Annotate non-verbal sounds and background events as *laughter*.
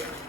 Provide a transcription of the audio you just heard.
Thank *laughs* you.